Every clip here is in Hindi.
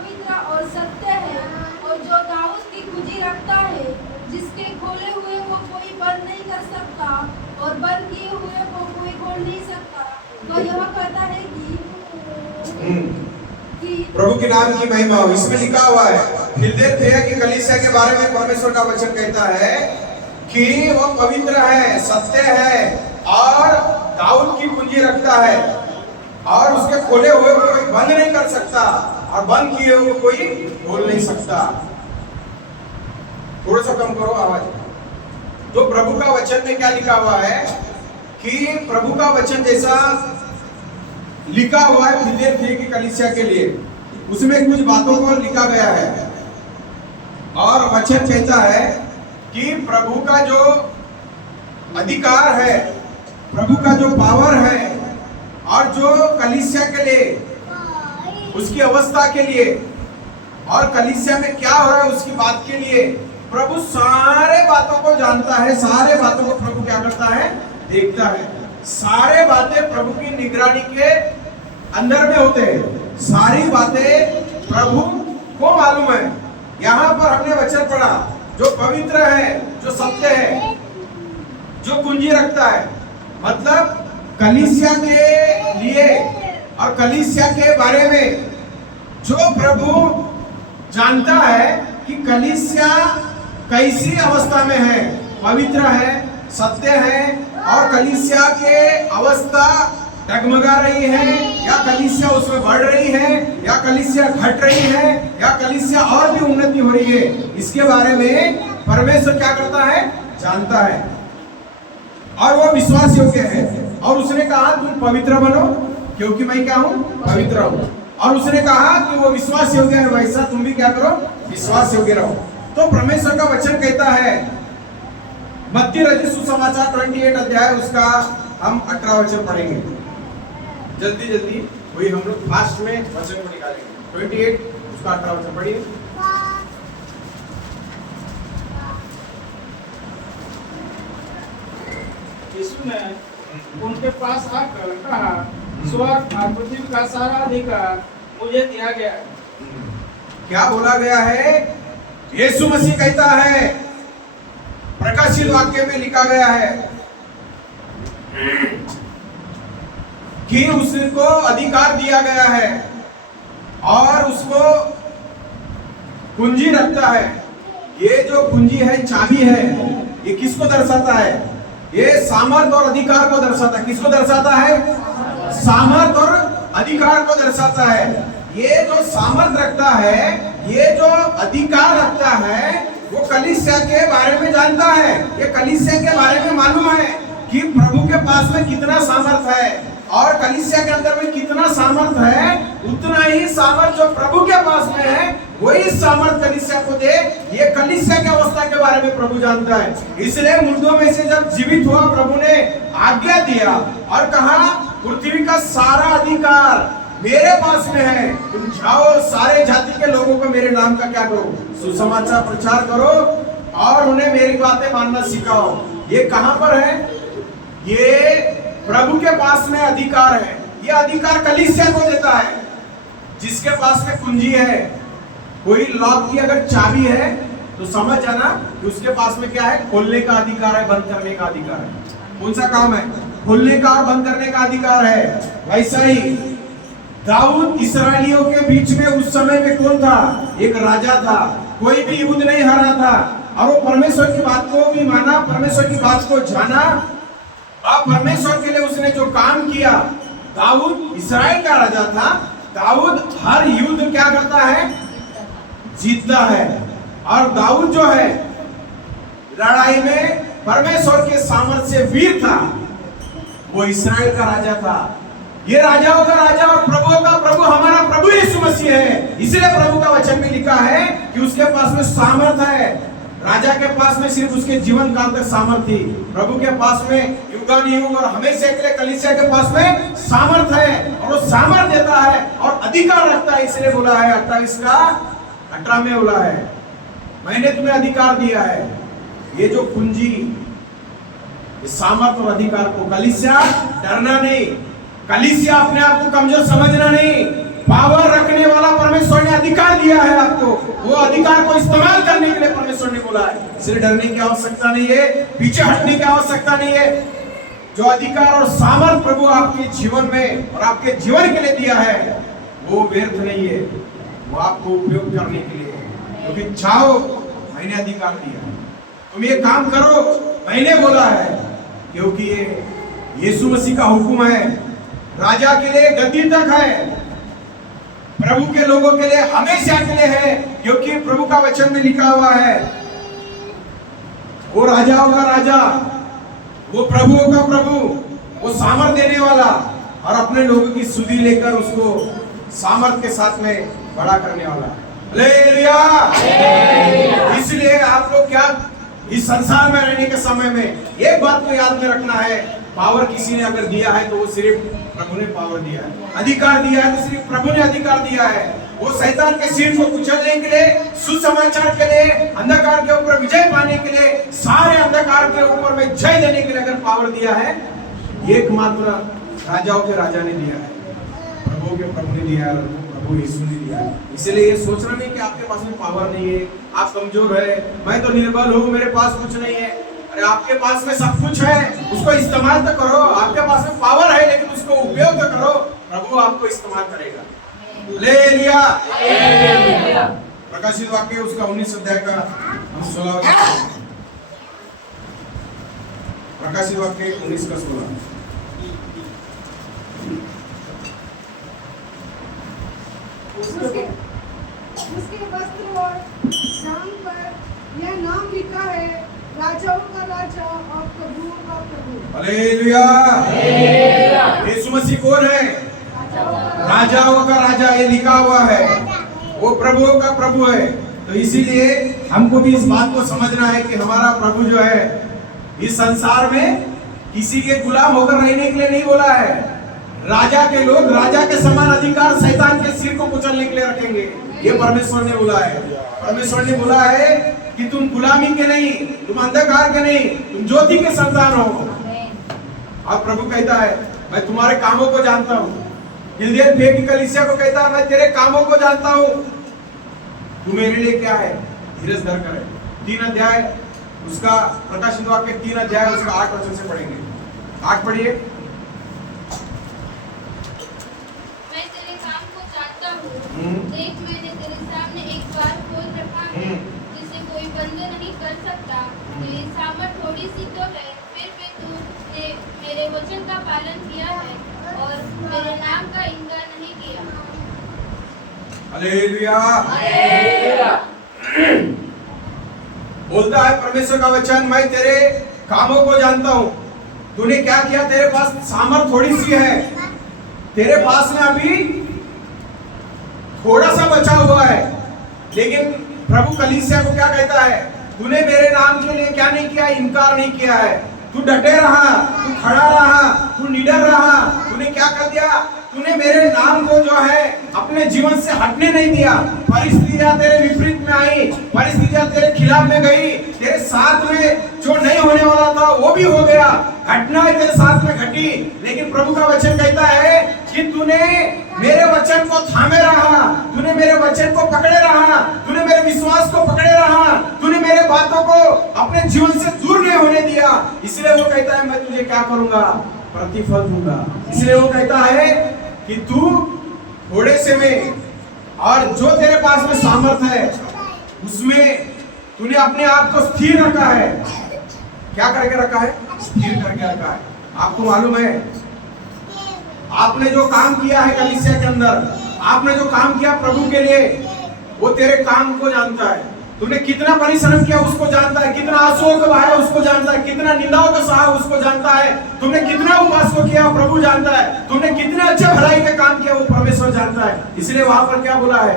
पवित्र और सत्य है, और जो दाऊद की कुंजी रखता है, जिसके खोले हुए को कोई बंद नहीं कर सकता और बंद किए हुए को कोई खोल नहीं सकता। वह यह कहता है कि प्रभु के नाम की महिमा हो। इसमें लिखा हुआ है फिलदेल्फिया की कलीसिया के बारे में परमेश्वर का वचन कहता है कि वह पवित्र है, सत्य है और दाऊद की कुंजी रखता है, और उसके खोले हुए को कोई बंद नहीं कर सकता और बंद किए हुए को कोई खोल नहीं सकता। थोड़ा सा कम करो आवाज। तो प्रभु का वचन में क्या लिखा हुआ है कि प्रभु का वचन जैसा लिखा हुआ है फिलदेल्फिया की कलीसिया के लिए, उसमें कुछ बातों को लिखा गया है, और वचन कहता है कि प्रभु का जो अधिकार है, प्रभु का जो पावर है, और जो कलीसिया के लिए, उसकी अवस्था के लिए, और कलीसिया में क्या हो रहा है उसकी बात के लिए प्रभु सारे बातों को जानता है। सारे बातों को प्रभु क्या करता है? देखता है। सारे बातें प्रभु की निगरानी के अंदर में होते हैं। सारी बातें प्रभु को मालूम है। यहाँ पर हमने वचन पढ़ा, जो पवित्र है, जो सत्य है, जो कुंजी रखता है, मतलब कलीसिया के लिए और कलीसिया के बारे में जो प्रभु जानता है कि कलीसिया कैसी अवस्था में है, पवित्र है, सत्य है, और कलीसिया के अवस्था डगमगा रही है, या कलीसिया उसमें बढ़ रही है, या कलीसिया घट रही है, या कलीसिया और भी उन्नति हो रही है, इसके बारे में परमेश्वर क्या करता है? जानता है, और वो विश्वास योग्य है। और उसने कहा तुम पवित्र बनो क्योंकि मैं क्या हूं? पवित्र हूं। और उसने कहा कि वो विश्वास योग्य है, वैसा तुम भी क्या करो? विश्वास योग्य रहो। तो परमेश्वर का वचन कहता है, मत्ती रचित सुसमाचार 28 अध्याय, उसका हम 18 वचन पढ़ेंगे। जल्दी जल्दी वही हम लोग फास्ट में वचन को निकालेंगे। 28 उसका 18 वचन पढ़िए। यीशु ने उनके पास आकर कहा, स्वर्ग और पृथ्वी का सारा अधिकार मुझे दिया गया है। क्या बोला गया है? यीशु मसीह कहता है, प्रकाशित वाक्य में लिखा गया है कि उसको अधिकार दिया गया है और उसको कुंजी रखता है। ये जो कुंजी है, चाबी है, ये किसको दर्शाता है? ये सामर्थ और अधिकार को दर्शाता है। किसको दर्शाता है? सामर्थ और अधिकार को दर्शाता है। ये जो सामर्थ रखता है, ये जो अधिकार रखता है, वो कलीसिया के बारे में जानता है। ये कलीसिया के बारे में मालूम है कि प्रभु के पास में कितना सामर्थ है, और कलीसिया के अंदर में कितना सामर्थ है। उतना ही सामर्थ जो प्रभु के पास में है, वही सामर्थ कलीसिया को दे। ये कलीसिया की अवस्था के बारे में प्रभु जानता है। इसलिए मुर्दों में से जब जीवित हुआ, प्रभु ने आज्ञा दिया और कहा, पृथ्वी का सारा अधिकार मेरे पास में है, तुम जाओ सारे जाति के लोगों को मेरे नाम का क्या करो? सुसमाचार प्रचार करो और उन्हें मेरी बातें मानना सिखाओ। ये कहां पर है? ये प्रभु के पास में अधिकार है। ये अधिकार कलीसिया को देता है, जिसके पास में कुंजी है। कोई लॉक की अगर चाबी है तो समझ जाना कि उसके पास में क्या है? खोलने का अधिकार है, बंद करने का अधिकार है। कौन सा काम है? खोलने का और बंद करने का अधिकार है। वैसा ही दाऊद इस्राएलियों के बीच में उस समय में कौन था? एक राजा था। कोई भी युद्ध नहीं हारा था, और वो परमेश्वर की बात को भी माना, परमेश्वर की बात को जाना, और परमेश्वर के लिए उसने जो काम किया। दाऊद इस्राएल का राजा था। दाऊद हर युद्ध क्या करता है? जीतता है। और दाऊद जो है लड़ाई में परमेश्वर के सामर्थ्य से वीर था। वो इस्राएल का राजा था। ये राजाओं का राजा और प्रभुओं का प्रभु हमारा प्रभु यीशु मसीह है। इसलिए प्रभु का वचन में लिखा है कि उसके पास में सामर्थ है। राजा के पास में सिर्फ उसके जीवन काल तक सामर्थ थी। प्रभु के पास में युगानुयुग और हमेशा के लिए कलीसिया के पास में सामर्थ है, और वो सामर्थ देता है और अधिकार रखता है। इसलिए बोला है 28 का 18 में बोला है, मैंने तुम्हें अधिकार दिया है। ये जो कुंजी, इस सामर्थ और अधिकार को, कलीसिया डरना नहीं, कलीसिया अपने आप को कमजोर समझना नहीं, पावर रखने वाला परमेश्वर ने अधिकार दिया है आपको, वो अधिकार को इस्तेमाल करने के लिए परमेश्वर ने बोला है। इसलिए डरने की आवश्यकता नहीं है, पीछे हटने की आवश्यकता नहीं है। जो अधिकार और सामर्थ प्रभु आपके जीवन में और आपके जीवन के लिए दिया है वो व्यर्थ नहीं है, वो आपको उपयोग करने के लिए है। क्योंकि जाओ, मैंने अधिकार दिया, तुम ये काम करो, मैंने बोला है। क्योंकि ये यीशु मसीह का हुक्म है, राजा के लिए गद्दी तक है, प्रभु के लोगों के लिए हमेशा के लिए है। क्योंकि प्रभु का वचन में लिखा हुआ है, वो राजाओं का राजा, वो प्रभुओं का प्रभु, वो सामर्थ देने वाला और अपने लोगों की सुधि लेकर उसको सामर्थ के साथ में बड़ा करने वाला। हालेलुया। इसलिए आप लोग क्या इस संसार में रहने के समय में एक बात को याद में रखना है, पावर किसी ने अगर दिया है तो वो सिर्फ प्रभु ने पावर दिया है, अधिकार दिया है तो सिर्फ प्रभु ने अधिकार दिया है। वो शैतान के सिर को कुचलने के लिए, सुसमाचार के लिए, अंधकार के ऊपर विजय पाने के लिए, सारे अंधकार के ऊपर में जय देने के लिए अगर पावर दिया है, एकमात्र राजाओं के राजा ने दिया है, प्रभु के प्रभु ने दिया है, प्रभु यीशु ने दिया है। इसलिए ये सोचना नहीं कि आपके पास में पावर नहीं है, आप कमजोर है, मैं तो निर्बल हूँ, मेरे पास कुछ नहीं है। अरे आपके पास में सब कुछ है, उसको इस्तेमाल तो करो। आपके पास में पावर है लेकिन उसको उपयोग तो करो, प्रभु आपको इस्तेमाल करेगा। हालेलुया। प्रकाशित वाक्य उसका 19 अध्याय का 16। प्रकाशित वाक्य 19 का 16। उसके वस्त्र और जांघ पर यह नाम लिखा है, राजाओं का राजा और प्रभुओं का प्रभु। हालेलुया। यीशु मसीह कौन है? राजाओं का राजा, ये लिखा हुआ है, वो प्रभुओं का प्रभु है। तो इसीलिए हमको भी इस बात को समझना है कि हमारा प्रभु जो है इस संसार में किसी के गुलाम होकर रहने के लिए नहीं बोला है। राजा के लोग राजा के समान अधिकार शैतान के सिर को कुचलने के लिए रखेंगे, ये परमेश्वर ने बोला है। परमेश्वर ने बोला है कि तुम गुलामी के नहीं, तुम अंधकार के नहीं, तुम ज्योति के संतान हो। अब प्रभु कहता है मैं तुम्हारे कामों को जानता हूँ। फिलदेल्फिया की कलीसिया को कहता है मैं तेरे कामों को जानता हूँ, तू मेरे लिए क्या है, धीरज धर कर है। 3 अध्याय उसका, प्रकाशित वाक्य 3 अध्याय उसका 8 वचन से पढ़ेंगे। 8 पढ़िए। मैं तेरे काम को जानता हूँ, देख मैंने तेरे सामने एक द्वार खोल रखा है जिसे कोई बंद नहीं कर सकता। तेरी सामर्थ थोड़ी सी तो है, फिर भी तूने मेरे वचन का पालन किया है और मेरे नाम का इनकार नहीं किया। हालेलुया। बोलता है परमेश्वर का वचन, मैं तेरे कामों को जानता हूँ। तूने क्या किया, तेरे पास सामर्थ थोड़ी सी है, तेरे पास में अभी थोड़ा सा बचा हुआ है, लेकिन प्रभु कलीसिया को क्या कहता है, तूने मेरे नाम के लिए क्या नहीं किया, इनकार नहीं किया है। तू डटे रहा, तू खड़ा रहा, तू निडर रहा। तूने क्या कर दिया, तूने मेरे नाम को जो है अपने जीवन से हटने नहीं दिया। परिस्थितियां तेरे विपरीत में आई, परिस्थितियां तेरे खिलाफ में गई, तेरे साथ में जो नहीं होने वाला था वो भी हो गया, घटनाएं तेरे साथ में घटी। लेकिन प्रभु का वचन कहता है कि तूने मेरे वचन को थामे रहा, तूने मेरे वचन को पकड़े रहा, तूने मेरे विश्वास को पकड़े रहा, तूने मेरे बातों को अपने जीवन से दूर नहीं होने दिया। इसलिए वो कहता है मैं तुझे क्या करूंगा, प्रतिफल दूंगा। इसलिए वो कहता है कि तू थोड़े से में और जो तेरे पास में सामर्थ है उसमें तूने अपने आप को स्थिर रखा है। क्या करके रखा है, स्थिर करके रखा है। आपको मालूम है आपने जो काम किया है कलीसिया के अंदर, आपने जो काम किया प्रभु के लिए, वो तेरे काम को जानता है। तूने कितना परिश्रम किया उसको जानता है, कितना आंसुओं को बहाया उसको जानता है, कितना निंदाओं को सहा उसको जानता है, तुमने कितना उपवास को किया प्रभु जानता है, तुमने कितने अच्छे भलाई के काम किया वो परमेश्वर जानता है। इसलिए वहां पर क्या बोला है,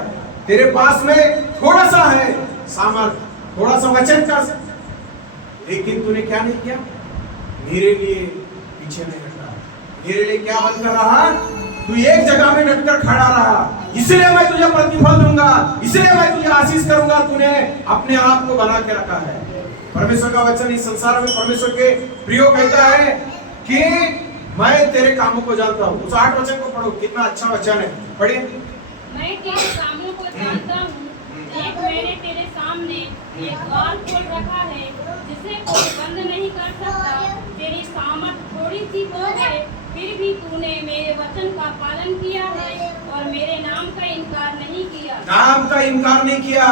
तेरे पास में थोड़ा सा है सामर्थ, थोड़ा सा वचन का, लेकिन तूने क्या नहीं किया, मेरे लिए पीछे नहीं हटा, मेरे लिए क्या बनकर रहा, तू एक जगह में डटकर खड़ा रहा। इसलिए मैं तुझे प्रतिफल दूंगा, इसलिए मैं तुझे आशीष करूंगा। तूने अपने आप को बना के रखा है। परमेश्वर का वचन इस संसार में परमेश्वर के प्रियो कहता है कि मैं तेरे कामों को जानता हूँ। उस 8 वचन को पढ़ो, कितना अच्छा वचन है, पढ़िए। मैं तेरे कामों को जानता द्वार खोल रखा है जिसे कोई बंद नहीं कर सकता। तेरी सामर्थ थोड़ी सी तो है, फिर भी तूने मेरे वचन का पालन किया है और मेरे नाम का इनकार नहीं किया। नाम का इनकार नहीं किया,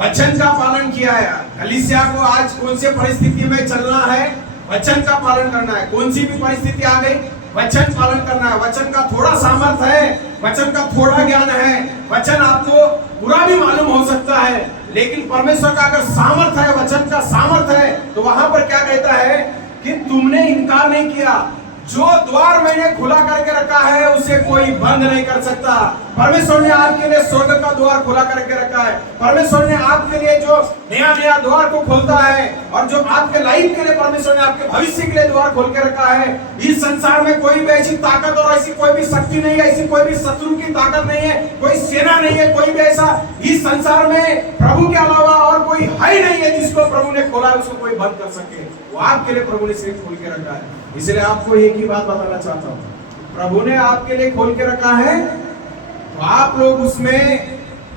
वचन का पालन किया है। कलीसिया को आज कौन से परिस्थिति में चलना है? वचन का पालन करना है। कौन सी भी परिस्थिति आ गई, वचन पालन करना है। वचन का थोड़ा सामर्थ है, वचन का थोड़ा ज्ञान है, वचन आपको बुरा भी मालूम हो सकता है, लेकिन परमेश्वर का अगर सामर्थ है, वचन का सामर्थ है, तो वहां पर क्या कहता है कि तुमने इनकार नहीं किया। जो द्वार मैंने खुला करके रखा है उसे कोई बंद नहीं कर सकता। परमेश्वर ने आपके लिए स्वर्ग का द्वार खुला करके रखा है। परमेश्वर ने आपके लिए जो नया नया द्वार को खोलता है और जो आपके लाइफ के लिए परमेश्वर ने आपके भविष्य के लिए द्वार खोल के रखा है। इस संसार में कोई भी ऐसी ताकत और ऐसी कोई भी शक्ति नहीं है, ऐसी कोई भी शत्रु की ताकत नहीं है, कोई सेना नहीं है, कोई भी ऐसा इस संसार में प्रभु के अलावा और कोई है ही नहीं है जिसको प्रभु ने खोला है उसको कोई बंद कर सके। वो आपके लिए प्रभु ने सिर्फ खोल के रखा है। इसलिए आपको एक ही बात बताना चाहता हूँ, प्रभु ने आपके लिए खोल के रखा है, तो आप लोग उसमें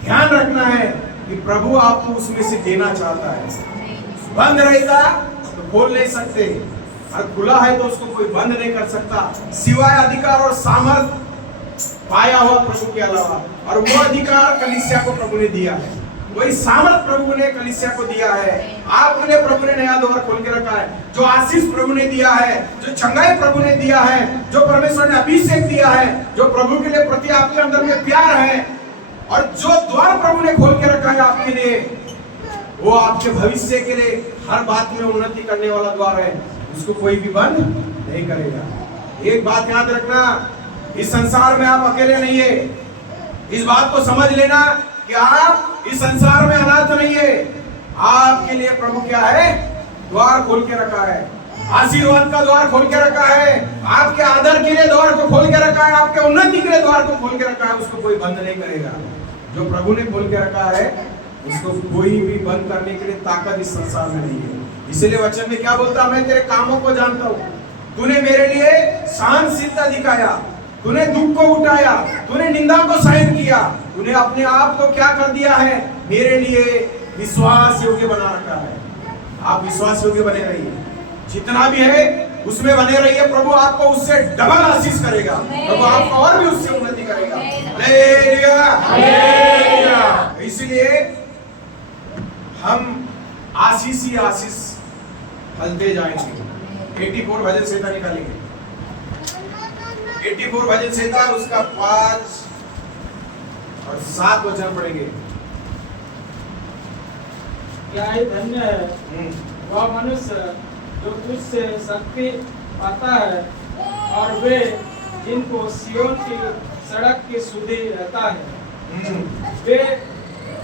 ध्यान रखना है कि प्रभु आपको उसमें से देना चाहता है। बंद रहेगा तो खोल नहीं सकते, और खुला है तो उसको कोई बंद नहीं कर सकता, सिवाय अधिकार और सामर्थ पाया हुआ प्रभु के अलावा। और वो अधिकार कलीसिया को प्रभु ने दिया है, वही सामर्थ प्रभु ने कलीसिया को दिया है। आपके लिए प्रभु ने नया द्वार खोल के रखा है। जो आशीष प्रभु ने दिया है, जो चंगाई प्रभु ने दिया है, जो परमेश्वर ने अभिषेक दिया है, जो प्रभु के लिए प्रति आपके अंदर में प्यार है, और जो द्वार प्रभु ने खोल के रखा है आपके लिए, वो आपके भविष्य के लिए हर बात में उन्नति करने वाला द्वार है। उसको कोई भी बंद नहीं करेगा। एक बात याद रखना, इस संसार में आप अकेले नहीं है। इस बात को समझ लेना कि आप इस संसार में अनाथ नहीं है। आपके लिए प्रभु क्या है? द्वार खोल के रखा है, आशीर्वाद का द्वार खोल के रखा है, आपके आदर के लिए द्वार को खोल के रखा है, आपके उन्नति के लिए द्वार को खोल के रखा है। उसको कोई बंद नहीं करेगा। जो प्रभु ने खोल के रखा है उसको कोई भी बंद करने के लिए ताकत इस संसार में नहीं है। इसीलिए वचन में क्या बोलता, मैं तेरे कामों को जानता हूँ, तूने मेरे लिए सहनशीलता दिखाया, तूने दुख को उठाया, तूने निंदा को सहन किया, तूने अपने आप को क्या कर दिया है? मेरे लिए विश्वास योग्य बना रखा है। आप विश्वास योग्य बने रहिए, जितना भी है उसमें बने रहिए। प्रभु आपको उससे डबल आशीष करेगा, प्रभु आपको और भी उससे उन्नति करेगा। Hallelujah, hallelujah. इसलिए हम आशीष ही आशीष फलते जाएंगे। 84 भजन संहिता निकालेंगे, 84 भजन संहिता, उसका 5 और 7 वचन पढ़ेंगे। क्या ही धन्य है वह मनुष्य जो तुझसे शक्ति पाता है, और वे जिनको सियोन की सड़क की सुधि रहता है। वे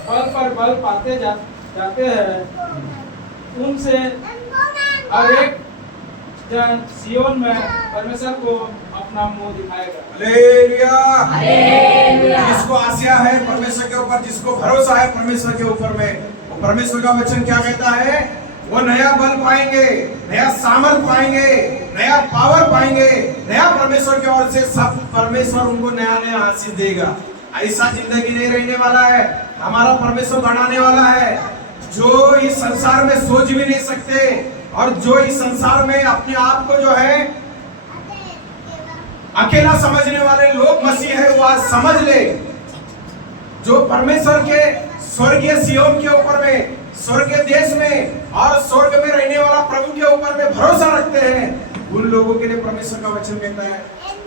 बल पर बल पाते जाते हैं। उनसे हर एक जन सियोन में परमेश्वर को अपना मुंह दिखाएगा। Hallelujah, hallelujah. जिसको आशा है परमेश्वर के ऊपर, जिसको भरोसा है परमेश्वर के ऊपर में, वो परमेश्वर का वचन क्या कहता है? वो नया बल पाएंगे, नया सामर्थ पाएंगे, नया पावर पाएंगे, नया परमेश्वर की ओर से सब परमेश्वर उनको नया नया आशीष देगा। ऐसा जिंदगी नहीं रहने वाला है, हमारा परमेश्वर बढ़ाने वाला है। जो इस संसार में सोच भी नहीं सकते, और जो इस संसार में अपने आप को जो है अकेला समझने वाले लोग मसीह है, वो आज समझ ले। जो परमेश्वर के स्वर्गीय सियोन के ऊपर में, स्वर्गीय देश में और स्वर्ग में रहने वाला प्रभु के ऊपर में भरोसा रखते हैं, उन लोगों के लिए परमेश्वर का वचन कहता है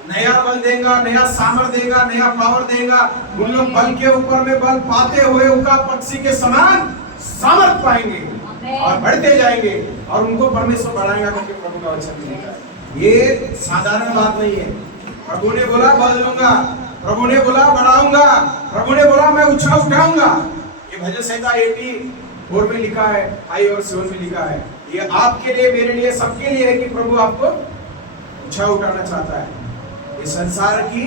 नया बल देगा, नया सामर्थ देगा, नया पावर देगा। उन लोग बल के ऊपर में बल पाते हुए उनका पक्षी के समान सामर्थ पाएंगे और बढ़ते जाएंगे, और उनको परमेश्वर बढ़ाएगा करके प्रभु का वचन मिलेगा। ये साधारण बात नहीं है। प्रभु ने बोला बल दूंगा, प्रभु ने बोला बढ़ाऊंगा, प्रभु ने बोला मैं ऊंचा उठाऊंगा। ये भजन संहिता 84 में लिखा है, आई और सियोन में लिखा है। ये आपके लिए, मेरे लिए, सबके लिए है कि प्रभु आपको ऊंचा उठाना चाहता है। ये संसार की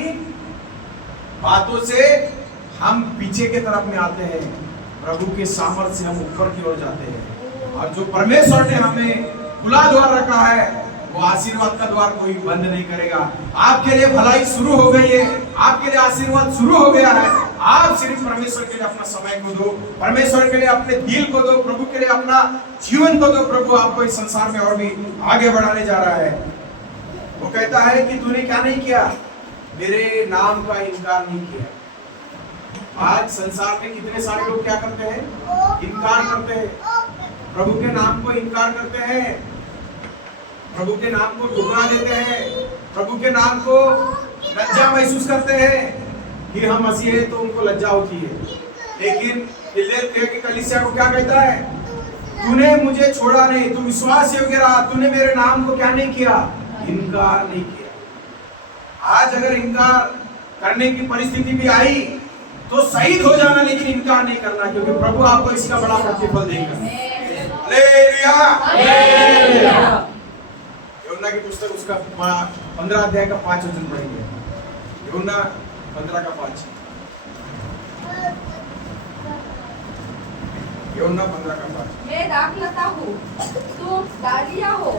बातों से हम पीछे के तरफ में आते हैं, प्रभु के सामर्थ्य से हम ऊपर की ओर जाते हैं। और जो परमेश्वर ने हमें खुला द्वार रखा है, वो आशीर्वाद का द्वार कोई बंद नहीं करेगा। आपके लिए भलाई शुरू हो गई है, आपके लिए आशीर्वाद शुरू हो गया है, आप सिर्फ परमेश्वर के लिए अपना समय को दो, परमेश्वर के लिए अपने दिल को दो, प्रभु के लिए अपना जीवन को दो। प्रभु आपको इस संसार में और भी आगे बढ़ाने जा रहा है। वो कहता है कि तूने क्या नहीं किया, मेरे नाम का इनकार नहीं किया। आज संसार में कितने सारे लोग क्या करते हैं, इनकार करते हैं, प्रभु के नाम को इनकार करते हैं, प्रभु के नाम को ठुकरा देते हैं, प्रभु के नाम को लज्जा महसूस करते हैं कि हम मसीह हैं तो उनको लज्जा होती है। लेकिन फिलदेल्फिया की कलीसिया को क्या कहता है, तूने मुझे छोड़ा नहीं, तू विश्वास योग्य रहा, तूने मेरे नाम को क्या नहीं किया, इनकार नहीं किया। आज अगर इनकार करने की परिस्थिति भी आई तो शहीद हो जाना, लेकिन इनकार नहीं करना, क्योंकि प्रभु आपको इसका बड़ा प्रतिफल देगा। हालेलुया। यूहन्ना की पुस्तक उसका 15 अध्याय का 5 वचन पढ़ेंगे। यूहन्ना 15 का 5। यूहन्ना 15 का 5। मैं दाखलता हूँ, तुम डालियाँ हो,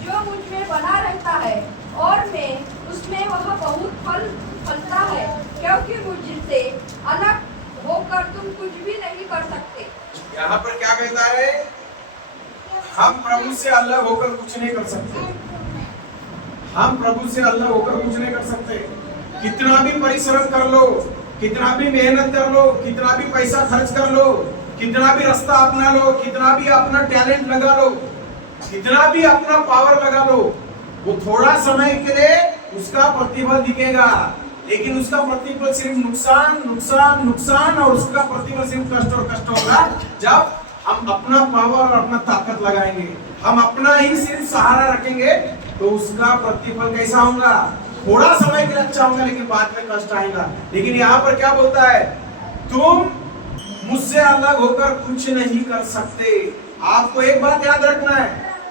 जो मुझ में बना रहता है और मैं उसमें, वह बहुत फल फलता है, क्योंकि मुझसे अलग होकर तुम कुछ भी नहीं कर सकते। यहाँ पर क्या कहता है, हम प्रभु से अलग होकर कुछ नहीं कर सकते। हम प्रभु से अलग होकर कुछ नहीं कर सकते। कितना भी परिश्रम कर लो, कितना भी मेहनत कर लो, कितना भी पैसा खर्च कर लो, कितना भी रास्ता अपना लो, कितना भी अपना टैलेंट लगा लो, कितना भी अपना पावर लगा लो, वो थोड़ा समय के लिए उसका प्रतिफल दिखेगा, लेकिन उसका प्रतिफल सिर्फ नुकसान नुकसान नुकसान, और उसका प्रतिफल सिर्फ कष्ट और कष्ट होगा जब हम अपना पावर और अपना ताकत लगाएंगे, हम अपना ही सिर्फ सहारा रखेंगे, तो उसका प्रतिफल कैसा होगा, थोड़ा समय के लिए अच्छा होगा, लेकिन बाद में कष्ट आएगा। लेकिन यहाँ पर क्या बोलता है, तुम मुझसे अलग होकर कुछ नहीं कर सकते। आपको एक बात याद रखना है,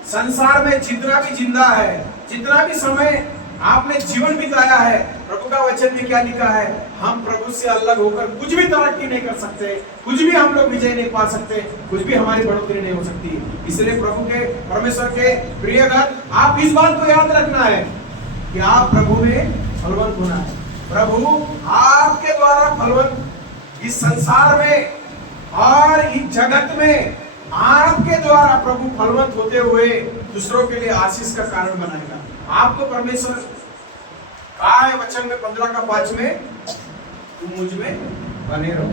संसार में जितना भी जिंदा है, जितना भी समय आपने जीवन बिताया है, प्रभु का वचन में क्या लिखा है, हम प्रभु से अलग होकर कुछ भी तरक्की नहीं कर सकते, कुछ भी हम लोग विजय नहीं पा सकते, कुछ भी हमारी बढ़ोतरी नहीं हो सकती। इसलिए प्रभु के, परमेश्वर के प्रियगण, आप इस बात को याद रखना है कि आप प्रभु में फलवंत होना है। प्रभु आपके द्वारा फलवंत इस संसार में और इस जगत में आपके द्वारा प्रभु फलवंत होते हुए दूसरों के लिए आशीष का कारण बनाएगा। आपको परमेश्वर कहा है वचन में 15 का 5 में, तुम मुझ में बने रहो।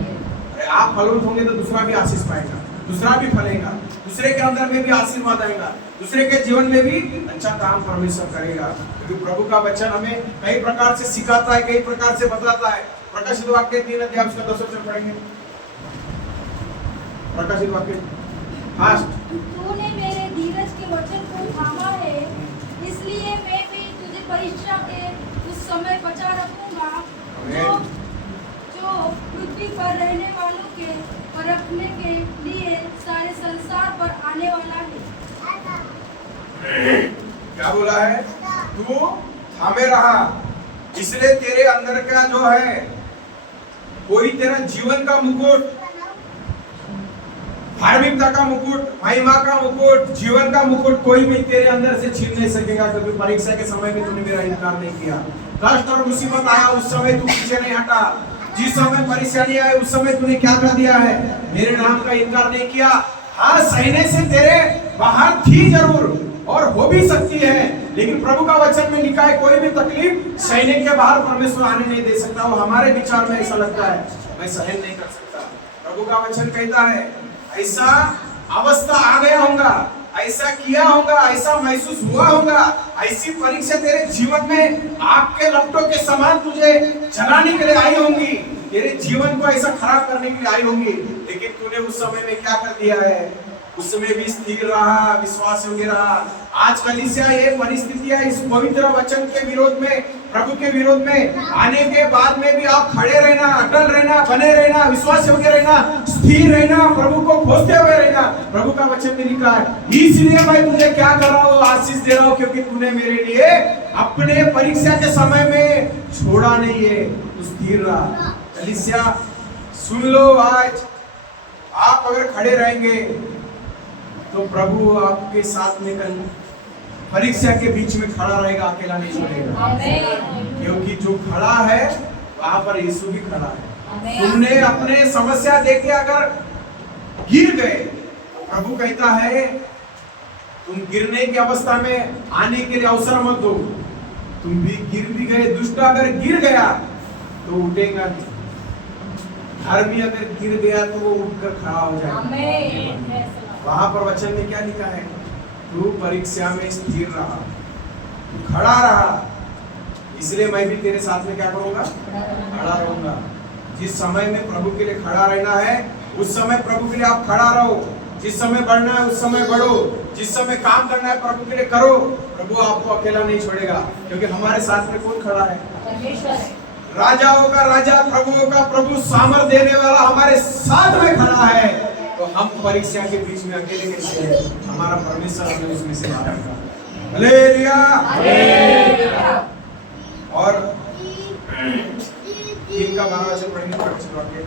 अरे आप फलवंत होंगे तो दूसरा भी आशीष पाएगा, दूसरा भी फलेगा, दूसरे के अंदर में भी आशीर्वाद आएगा, दूसरे के जीवन में भी अच्छा काम परमेश्वर करेगा। क्योंकि प्रभु का वचन हमें कई प्रकार से सिखाता है, कई प्रकार से बताता है। प्रकाशित वाक्य 3 अध्याय उसका 10 वचन पढ़ेंगे। प्रकाशित वाक्य फास्ट। तूने मेरे धीरज के वचन को थामा है, इसलिए मैं भी तुझे परीक्षा के उस समय बचा रखूंगा जो पृथ्वी पर रहने वालों के परखने के लिए सारे संसार पर आने वाला है। क्या बोला है, तू थामे रहा, इसलिए तेरे अंदर का जो है, कोई तेरा जीवन का मुकुट, धार्मिकता का मुकुट, महिमा का मुकुट, जीवन का मुकुट कोई भी तेरे अंदर से छीन नहीं सकेगा। क्योंकि परीक्षा के समय में तूने मेरा इनकार नहीं किया। कष्ट और मुसीबत आया उस समय तू पीछे नहीं हटा, जिस समय परेशानी आई उस समय तूने क्या कर दिया है, मेरे नाम का इनकार नहीं किया। हाँ, सहने से तेरे बाहर थी जरूर और हो भी सकती है, लेकिन प्रभु का वचन में लिखा है कोई भी तकलीफ सहने के बाहर परमेश्वर आने नहीं दे सकता। वो हमारे विचार में ऐसा लगता है, मैं सहन नहीं कर सकता। प्रभु का वचन कहता है ऐसा अवस्था आ गया होगा, ऐसा किया होगा, ऐसा महसूस हुआ होगा, ऐसी परीक्षा तेरे जीवन में आग के लपटों के समान तुझे जलाने के लिए आई होंगी, तेरे जीवन को ऐसा खराब करने के लिए आई होंगी, लेकिन तूने उस समय में क्या कर दिया है, उसमें भी स्थिर रहा, विश्वास योग्य रहा। आज कलीसिया ये परिस्थितियां इस पवित्र वचन के विरोध में, प्रभु के विरोध में आने के बाद में भी आप खड़े रहना, अटल रहना, बने रहना, विश्वास योग्य रहना, स्थिर रहना, प्रभु को खोजते हुए रहना। प्रभु का वचन में लिखा है, इसलिए मैं तुझे क्या कर रहा हूँ, आशीष दे रहा हूँ, क्योंकि तूने मेरे लिए अपने परीक्षा के समय में छोड़ा नहीं है, तो स्थिर रहा। कलीसिया सुन लो, आज आप अगर खड़े रहेंगे तो प्रभु आपके साथ में कल परीक्षा के बीच में खड़ा रहेगा, अकेला नहीं छोड़ेगा। क्योंकि जो खड़ा है वहां पर यीशु भी खड़ा है। तुमने अपने समस्या देख के अगर गिर गए, प्रभु कहता है तुम गिरने की अवस्था में आने के लिए अवसर मत दो। तुम भी गिर भी गए, दुष्ट अगर गिर गया तो उठेगा नहीं, धर्मी अगर गिर गया तो वो उठकर खड़ा हो जाएगा। वहां पर वचन में क्या लिखा है? तू परीक्षा में स्थिर रहा, तू खड़ा रहा, इसलिए मैं भी तेरे साथ में क्या करूंगा? खड़ा रहूंगा। जिस समय में प्रभु के लिए खड़ा रहना है उस समय प्रभु के लिए आप खड़ा रहो। जिस समय बढ़ना है उस समय बढ़ो, जिस समय काम करना है प्रभु के लिए करो। प्रभु आपको अकेला नहीं छोड़ेगा, क्योंकि हमारे साथ में कौन खड़ा है? राजाओं का राजा, प्रभुओं का प्रभु, सामर्थ देने वाला हमारे साथ में खड़ा है। तो हम परीक्षा के बीच में अकेले कैसे हैं? हमारा परमेश्वर हमें उसमें से मारेगा। हालेलुया। और 3 का 12 वचन पढ़ेंगे, प्रवचन वाक्य।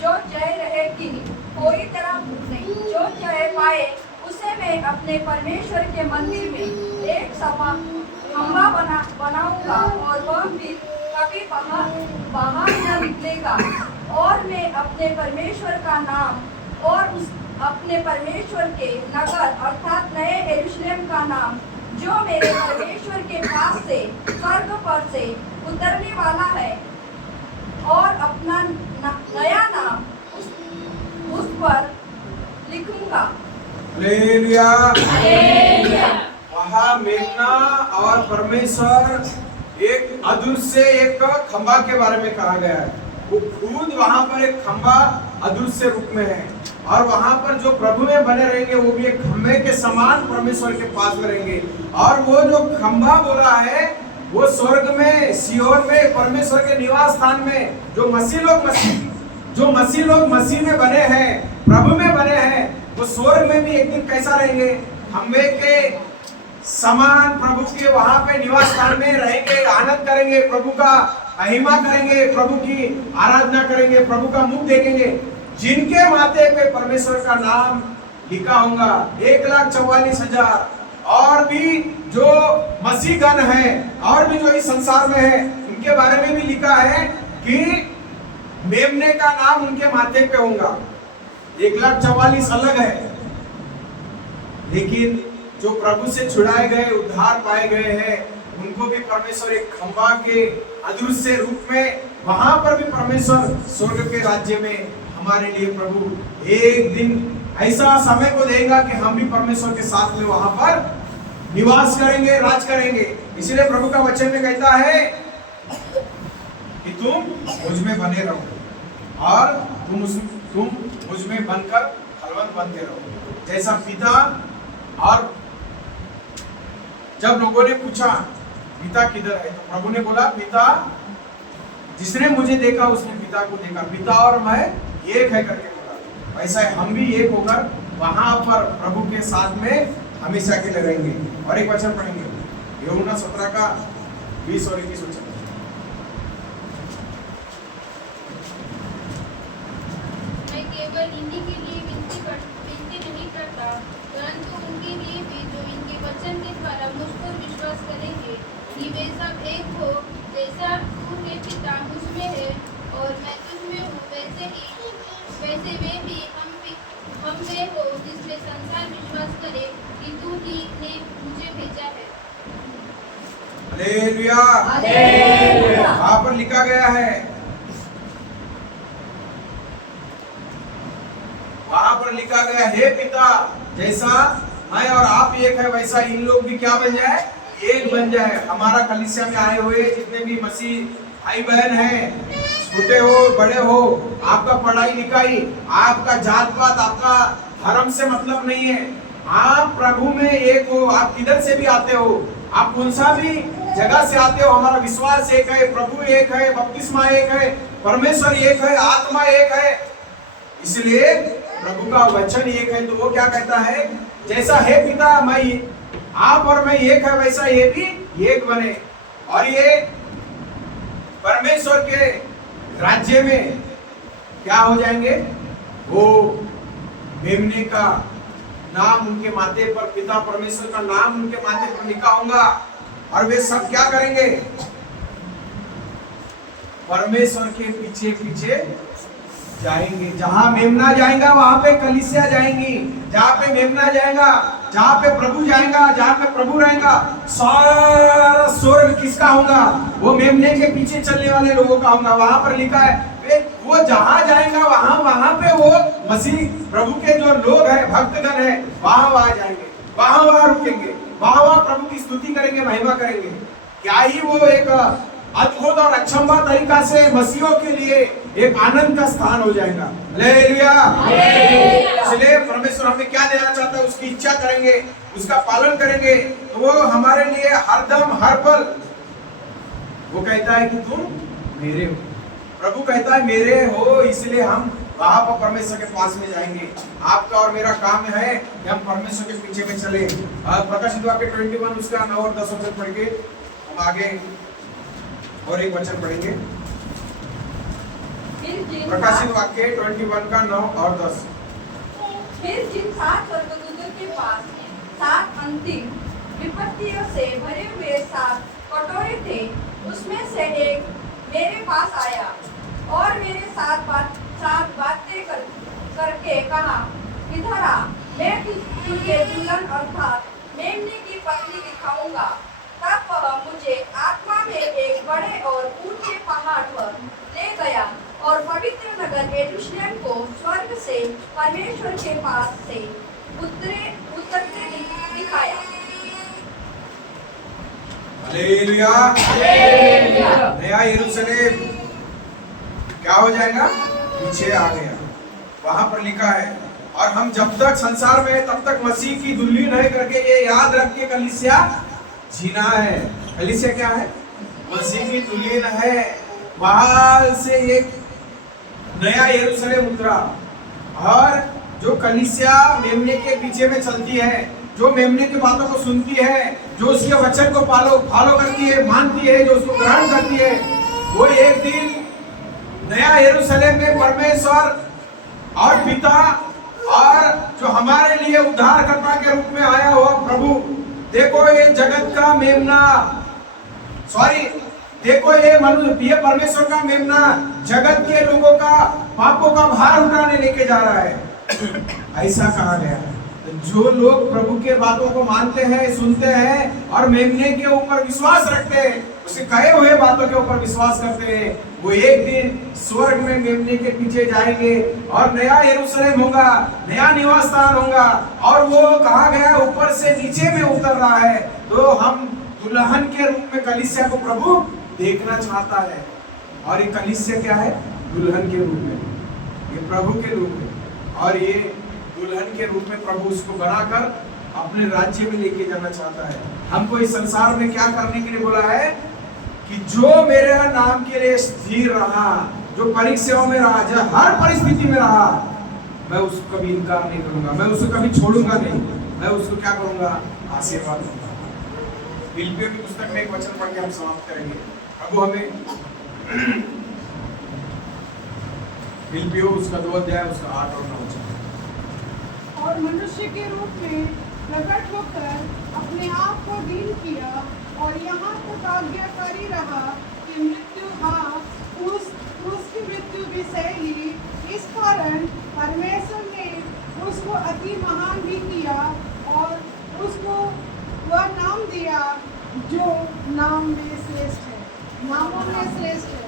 जो जय रहे कि कोई तरह नहीं, जो जय पाए उसे मैं अपने परमेश्वर के मंदिर में एक खंभा बनाऊंगा और वह फिर कभी बाहर न निकलेगा। और मैं अपने परमेश्वर का नाम और उस अपने परमेश्वर के नगर अर्थात नए यरूशलेम का नाम जो मेरे परमेश्वर के पास से स्वर्ग पर से उतरने वाला है और अपना नया नाम उस पर लिखूंगा। हालेलुया। वहाँ मेमना और परमेश्वर एक अदृश्य एक खंभा के बारे में कहा गया है। वो खुद वहाँ पर एक खंभा अदृश्य रूप में है, और वहाँ पर जो प्रभु में बने रहेंगे वो भी एक खंभे के समान परमेश्वर के पास में रहेंगे। और वो जो खंभा बोला है वो स्वर्ग में, सियोन में, परमेश्वर के निवास स्थान में जो मसीह लोग मसीह में बने हैं, प्रभु में बने हैं, वो स्वर्ग में भी एक दिन कैसा रहेंगे? खंभे के समान प्रभु के वहां पे निवास स्थान में रहेंगे, आनंद करेंगे, प्रभु का महिमा करेंगे, प्रभु की आराधना करेंगे, प्रभु का मुख देखेंगे। जिनके माथे पे परमेश्वर का नाम लिखा होगा 1,44,000 और भी जो मसीहगण है और भी जो इस संसार में है उनके बारे में भी लिखा है कि मेमने का नाम उनके माथे पे होगा। 1,44,000 अलग है, लेकिन जो प्रभु से छुड़ाए गए, उद्धार पाए गए हैं, उनको भी परमेश्वर एक खंभा के अदृश्य रूप में वहां पर भी परमेश्वर स्वर्ग के राज्य में हमारे लिए प्रभु एक दिन ऐसा समय को देगा कि हम भी परमेश्वर के साथ में वहां पर निवास करेंगे, राज करेंगे। इसलिए प्रभु का वचन में कहता है कि तुम मुझ में बने रहो और तुम मुझ में बनकर फलवंत बनते रहो जैसा पिता। और जब लोगों ने पूछा पिता किधर है, तो प्रभु ने बोला पिता, जिसने मुझे देखा उसने पिता को देखा, पिता और मैं एक है करके बोला। वैसा हम भी एक होकर वहां पर प्रभु के साथ में हमेशा के लिए रहेंगे। और एक वचन पढ़ेंगे, यूहन्ना 17 का 20 और 21 वचन। मैं केवल इन्हीं के लिए विनती नहीं करता, परंतु उनके लिए भी जो इनके वचन के द्वारा मुझ पर विश्वास करेंगे, कि वे सब एक हो, जैसा तू हे पिता मुझ में है और मैं तुझ में हूँ, वैसे वे भी हम में हो, जिसमें संसार विश्वास करे कि तू ही ने मुझे भेजा है। हालेलुया। हालेलुया। वहां पर लिखा गया है, वहां पर लिखा गया, हे पिता, जैसा मैं और आप एक है वैसा इन लोग भी क्या बन जाए? एक बन जाए। हमारा कलीसिया में आए हुए जितने भी मसीह भाई बहन हैं, छोटे हो बड़े हो, आपका पढ़ाई लिखाई, आपका जात पात, आपका धर्म से मतलब नहीं है। आप प्रभु में एक हो। आप किधर से भी आते हो, आप कौन सा भी जगह से आते हो, हमारा विश्वास एक है, प्रभु एक है, बपतिस्मा एक है, परमेश्वर एक है, आत्मा एक है। इसलिए प्रभु का वचन एक है। तो वो क्या कहता है? जैसा है पिता, मैं आप और मैं एक है, वैसा ये भी एक बने। और ये परमेश्वर के राज्य में क्या हो जाएंगे? वो मेमने का नाम उनके माथे पर, पिता परमेश्वर का नाम उनके माथे पर लिखा होगा। और वे सब क्या करेंगे? परमेश्वर के पीछे पीछे जाएंगे। जहां मेमना जाएगा वहां पे कलीसिया जाएंगी। जहां पे मेमना जाएगा, जहां पे प्रभु जाएगा, जहां पे प्रभु रहेगा, सारा स्वर्ग किसका होगा? वो मेमने के पीछे चलने वाले लोगों का होगा। वहां पर लिखा है वो जहां जाएगा वहां पे वो मसीह प्रभु के जो लोग हैं, भक्तगण है, वहां जाएंगे, वहां रुकेंगे, वहां प्रभु की स्तुति करेंगे, महिमा करेंगे। क्या ही वो एक अद्भुत और अचंभा तरीका से मसीहों के लिए एक आनंद का स्थान हो जाएगा। हालेलुया। इसलिए परमेश्वर हमें क्या देना चाहता है, उसकी इच्छा करेंगे, उसका पालन करेंगे, तो वो हमारे लिए हरदम हर पल वो कहता है कि तुम मेरे हो। प्रभु कहता है मेरे हो, इसलिए हम वहां पर परमेश्वर के पास में जाएंगे। आपका और मेरा काम है कि हम परमेश्वर के पीछे में चले। प्रकाशित वाक्य 21 उसका 9 और 10 वचन पढ़ के हम आगे और एक वचन पढ़ेंगे। प्रकाशित वाक्य 21 का 9 और 10। फिर जिन 7 स्वर्गदूतों के पास 7 अंतिम विपत्तियों से भरे हुए 7 कटोरे थे, उसमें से एक मेरे पास आया और मेरे साथ बातें करके कहा, इधर आ, मैं तुझे दुल्हन अर्थात मेमने की पत्नी दिखाऊंगा। तब वह मुझे आत्मा में एक बड़े और ऊंचे पहाड़ पर ले गया और पवित्र नगर यरूशलेम को स्वर्ग से परमेश्वर के पास से उतरते दिखाया। हालेलुया। नया यरूशलेम क्या हो जाएगा? पीछे आ गया। वहां पर लिखा है, और हम जब तक संसार में है तब तक मसीह की दुल्हन है करके ये याद रख के कलीसिया जीना है। कलीसिया क्या है? मसीह की दुल्हन है। वहां से एक नया यरूशलेम उतरा, और जो कलीसिया मेमने के पीछे में चलती है, जो मेमने की बातों को सुनती है, जो उसके वचन को फॉलो करती है, मानती है, जो उसको ग्रहण करती है, वो एक दिन नया यरूशलेम में परमेश्वर और पिता और जो हमारे लिए उद्धारकर्ता के रूप में आया हुआ प्रभु, देखो ये जगत का मेमना, देखो ये परमेश्वर का मेमना जगत के लोगों का पापों का भार उठाने लेके जा रहा है। ऐसा कहा गया है। जो लोग प्रभु के बातों को मानते हैं, सुनते हैं और मेमने के ऊपर विश्वास रखते हैं, उसके कहे हुए बातों के ऊपर विश्वास करते हैं, वो एक दिन स्वर्ग में मेमने के पीछे जाएंगे और नया यरूशलेम होगा, नया निवास स्थान होगा। और वो कहा गया ऊपर से नीचे में उतर रहा है। तो हम दुल्हन के रूप में कलीसिया को प्रभु देखना चाहता है। और ये कलीसिया क्या है? दुल्हन के रूप में, ये प्रभु के रूप में, और ये दुल्हन के रूप में प्रभु उसको बनाकर अपने राज्य में लेके जाना चाहता है। हमको इस संसार में क्या करने के लिए बोला है? कि जो मेरे नाम के लिए स्थिर रहा, जो परीक्षाओं में रहा, जो हर परिस्थिति में रहा, मैं उसको कभी इनकार नहीं करूंगा, मैं उसको कभी छोड़ूंगा नहीं, मैं उसको क्या करूंगा? आशीर्वाद दूंगा। फिलिप्पियों की पुस्तक में एक वचन पढ़ के हम समाप्त करेंगे। प्रभु हमें फिलिप्पियों उसका 2 अध्याय उसका 8 और 9 वचन। और मनुष्य के रूप में प्रकट होकर अपने आप को दीन किया और यहाँ तक आज्ञाकारी रहा कि मृत्यु उसकी मृत्यु भी सह ली। इस कारण परमेश्वर ने उसको अति महान भी किया और उसको वह नाम दिया जो नाम में श्रेष्ठ है, नामों में श्रेष्ठ है।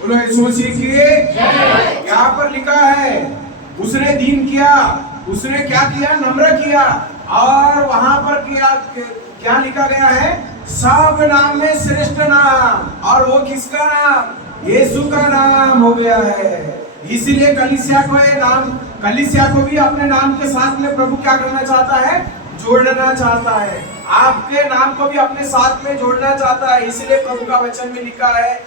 बोलो यीशु मसीह की जय। यहाँ पर लिखा है उसने दीन किया, उसने क्या किया? नम्र किया। और वहां पर क्या लिखा गया है? सब नाम में श्रेष्ठ नाम। और वो किसका नाम? यीशु का नाम हो गया है। इसलिए कलीसिया को ये नाम, कलीसिया को भी अपने नाम के साथ में प्रभु क्या करना चाहता है? जोड़ना चाहता है। आपके नाम को भी अपने साथ में जोड़ना चाहता है। इसलिए प्रभु का वचन में लिखा है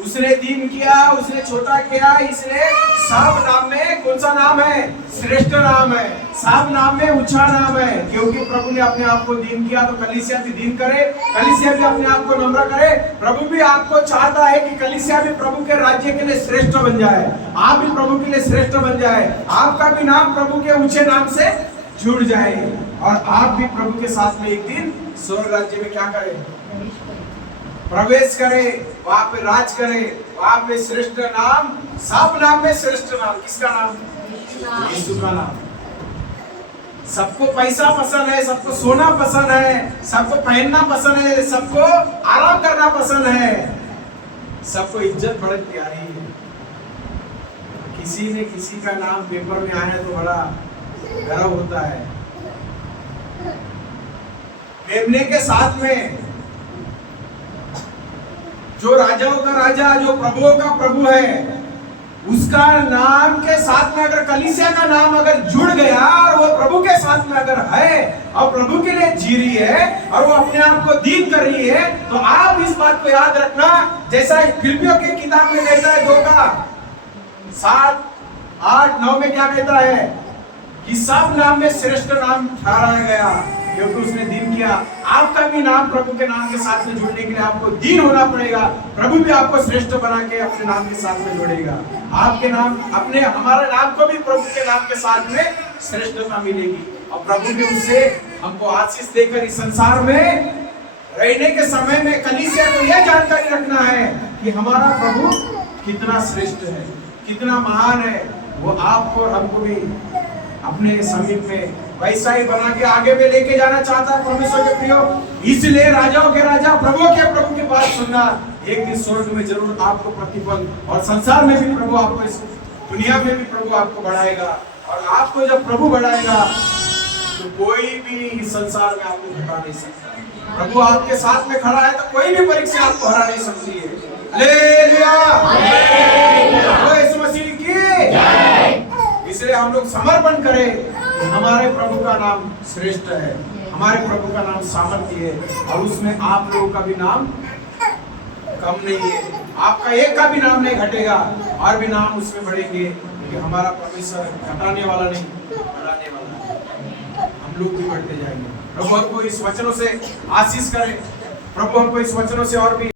उसने दीन किया, उसने छोटा किया, इसलिए सब नाम में कौन सा नाम है? श्रेष्ठ नाम है। सब नाम में ऊंचा नाम है, क्योंकि प्रभु ने अपने आप को दीन किया। तो कलीसिया भी दीन करे, कलीसिया भी अपने आप को नम्र करे। प्रभु भी आपको चाहता है कि कलीसिया भी प्रभु के राज्य के लिए श्रेष्ठ बन जाए, आप भी प्रभु के लिए श्रेष्ठ बन जाए, आपका भी नाम प्रभु के ऊंचे नाम से जुड़ जाए और आप भी प्रभु के साथ में एक दिन स्वर्ग राज्य में क्या करें? प्रवेश करे, वहां पे राज करे, वहां पे श्रेष्ठ नाम, सब नाम में श्रेष्ठ नाम किसका नाम? यीशु का नाम। सबको पैसा पसंद है, सबको सोना पसंद है, सबको पहनना पसंद है, सबको आराम करना पसंद है, सबको इज्जत बड़ी प्यारी है। किसी ने किसी का नाम पेपर में आया तो बड़ा गर्व होता है। मेमने के साथ में जो राजाओं का राजा, जो प्रभुओं का प्रभु है, उसका नाम के साथ में अगर कलीसिया का नाम अगर जुड़ गया और वो प्रभु के साथ में अगर है और प्रभु के लिए जी रही है और वो अपने आप को दीन कर रही है, तो आप इस बात को याद रखना, जैसा फिलिपियों की किताब में कहता है 2 का 7, 8, 9 में क्या कहता है कि सब नाम में श्रेष्ठ नाम ठहराया गया क्योंकि उसने दीन किया। आपका भी नाम प्रभु के नाम के साथ में जुड़ने के लिए आपको दीन होना पड़ेगा। प्रभु भी आपको श्रेष्ठ बना के अपने नाम के साथ में जोड़ेगा। आपके नाम अपने हमारे नाम को भी प्रभु के नाम के साथ में श्रेष्ठता मिलेगी और प्रभु भी उससे हमको आशीष देकर इस संसार में रहने के समय में कलीसिया को यह जानकारी रखना है कि हमारा प्रभु कितना श्रेष्ठ है, कितना महान है। वो आपको और हमको भी अपने समीप में वैसा ही बना के आगे में लेके जाना चाहता है परमेश्वर के प्रियो। इसलिए राजाओं के राजा, प्रभु के प्रभु की बात सुनना। एक दिन स्वर्ग में जरूर आपको प्रतिफल, और संसार में भी प्रभु आपको, इस दुनिया में भी प्रभु आपको बढ़ाएगा। और आपको जब प्रभु बढ़ाएगा तो कोई भी इस संसार में आपको हरा नहीं सकता। प्रभु आपके साथ में खड़ा है तो कोई भी परीक्षा आपको हरा नहीं सकती है। हालेलुया, यीशु मसीह की जय। इसलिए हम लोग समर्पण करें कि हमारे प्रभु का नाम श्रेष्ठ है, हमारे प्रभु का नाम सामर्थ्य है और उसमें आप लोगों का भी नाम कम नहीं है। आपका एक का भी नाम नहीं घटेगा और भी नाम उसमें बढ़ेंगे क्योंकि हमारा परमेश्वर घटाने वाला नहीं, बढ़ाने वाला है। हम लोग भी बढ़ते जाएंगे। प्रभु हमको इस वचनों से आशीष करें, प्रभु हमको इस वचनों से और भी